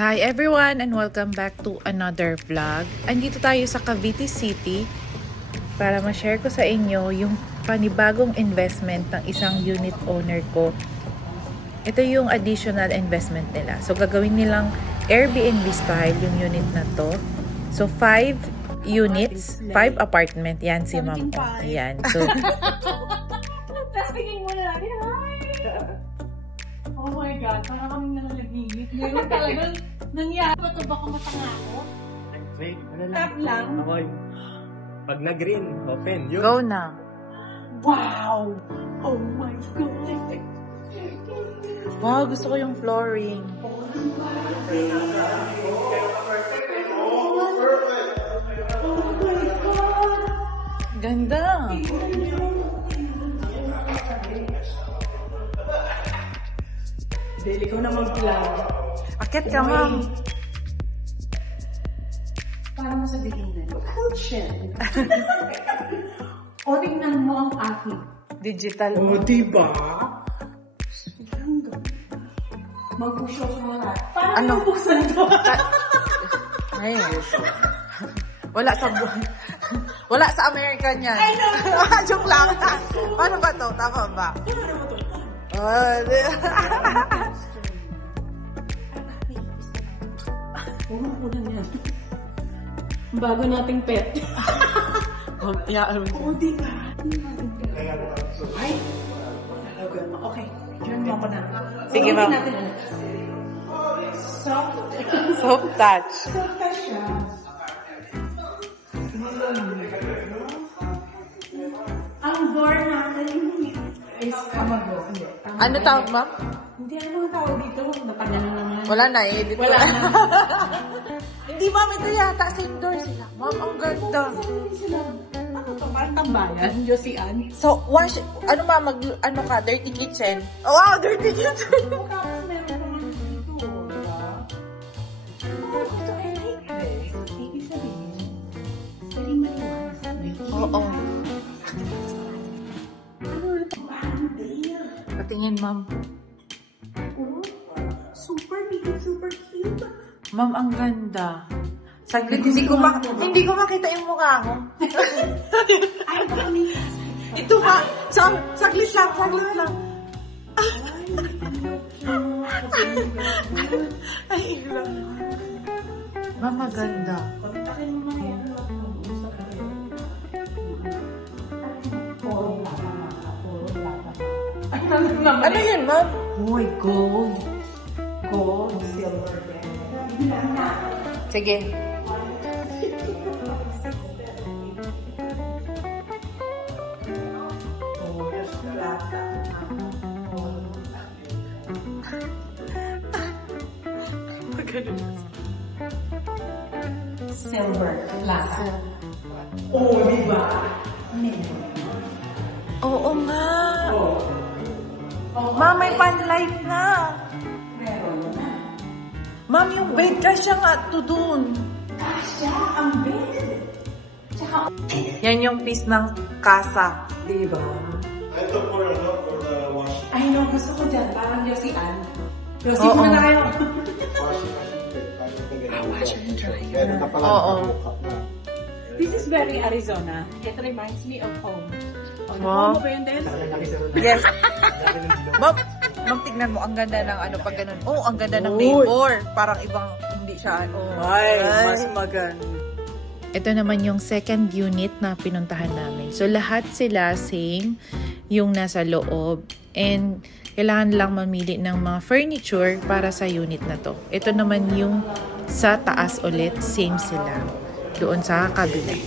Hi everyone and welcome back to another vlog. Andito tayo sa Cavite City para ma-share ko sa inyo yung panibagong investment ng isang unit owner ko. Ito yung additional investment nila. So gagawin nilang Airbnb style yung unit na to. So 5 units, 5 apartment. Yan si ma'am. Ayan. So tapos tingin mo na natin, oh my God, parang kaming nangalagigit. Ngayon talagang nangyari. Ito baka matanga ako? Wait, ano lang? Tap lang? Okay. Pag na-green, open. Yun. go na. Wow! Oh my God! Wow, gusto ko yung flooring. Ganda. Deli ko na mag-plan. Akit ka, ma'am. Para mo sabihin na, cool shit. O, tingnan mo ang aking. Digital. Oh, diba? Mag-push off mo lahat. Paano Ano? mo buksan to? Ay, wala sa wala sa American yan. I know. Joke lang. Paano ba to? Tama ba? Kulang yan. Bago nating pet. Oo, diba? Ay, talaga. Okay, turn mo ako na. Sige, ma'am. Soft. Soft touch. Soft touch siya. Ang door natin is kamago. Ano tawag, ma'am? Hindi, ano ang tawag dito? Natanga na naman. Wala na eh. Dito Wala na. Hindi, ma'am. Ito yata. Same door sila. Ma'am, ang ganda. Ano to? Parang tambayan? Josian? So, wash, ano ma'am, ano ka, dirty kitchen? Oh, wow, dirty kitchen. Tapos meron naman dito, diba? Oh, ito ay like this. Ibig sabihin, very maliwanag. Oo. Ano ito? Parang beer. Patingin, ma'am. Oh, super big, super cute. Ma'am, ang ganda. Saglit, hindi ko makita yung mukha ko. Ay, kami. Ito pa. Saglit lang. Ay, ilang. Ma'am, maganda. Kontakin mo na yan. Mag-uusap kayo. Puro lata. Ay, naman. Ano yun, ma'am? Uy, gold. Gold, silver, Sige. Silver, plaza. Oh, diba? Oo nga. Ma'am, may pan-light na. Meron na. Ma'am, yung bed kasya nga to dun. Kasya, ang bed. Tsaka, Yan yung piece ng kasa. diba? Ito for the wash. Ay, no, gusto ko dyan. Parang Josian. Josie, Oo. muna tayo. Meron ka pala Oo. nakabuka na. This is very Arizona. It reminds me of home. Oh, Wow. home mo ba yun din? Yes. Ma'am, tignan mo, ang ganda ng ano pag ganun. Oh, ang ganda ng neighbor. Parang ibang, hindi siya ano. Ay, mas maganda. Ito naman yung second unit na pinuntahan namin. So, lahat sila same yung nasa loob. And, kailangan lang mamili ng mga furniture para sa unit na to. Ito naman yung sa taas ulit. Same sila. Doon sa kabila.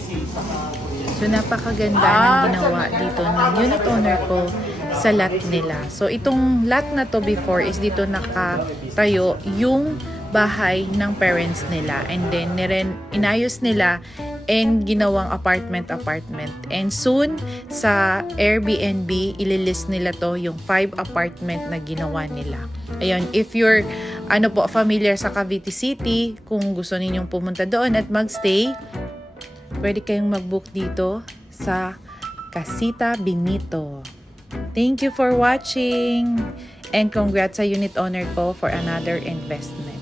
So, napakaganda ng ginawa dito ng unit owner ko sa lot nila. So, itong lot na to before is dito nakatayo yung bahay ng parents nila. And then, inayos nila and ginawang apartment. And soon, sa Airbnb, ililist nila to yung 5 apartment na ginawa nila. Ayun, if you're familiar sa Cavite City, kung gusto ninyong pumunta doon at magstay, pwede kayong mag-book dito sa Casita Benito. Thank you for watching and congrats sa unit owner ko for another investment.